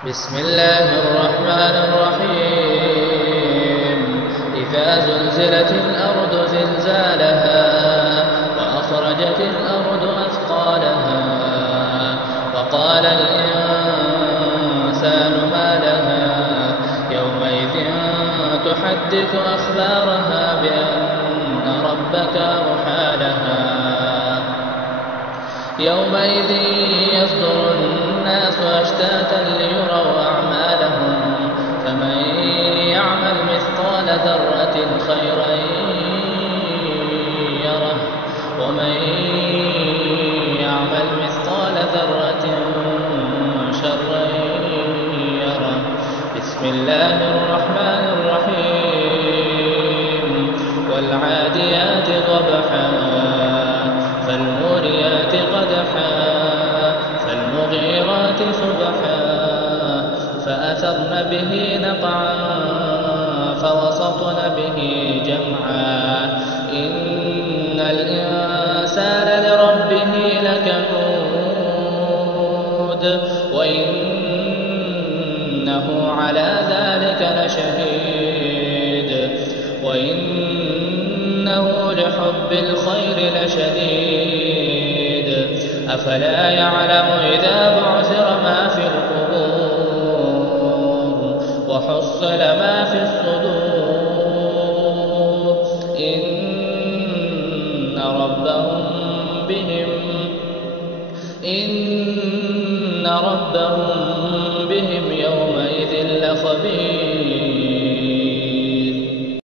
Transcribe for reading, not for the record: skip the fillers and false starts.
بسم الله الرحمن الرحيم إذا زلزلت الأرض زلزالها وأخرجت الأرض أثقالها وقال الإنسان ما لها يومئذ تحدث أخبارها بأن ربك أوحى لها يومئذ يصدر الناس أشتاتا ليروا أعمالهم فمن يعمل مثقال ذرة خيرا يره ومن يعمل مثقال ذرة شرا يره. بسم الله الرحمن الرحيم والعاديات ضبحا فالموريات قدحا فالمغيرات صبحا فأثرن به نقعا فوسطن به جمعا إن الإنسان لربه لكنود وإنه على ذلك لشهيد وإنه لحب الخير لشديد أفلا يعلم إذا بعثر ما في القبور وحصل ما في الصدور إن ربهم بهم يومئذ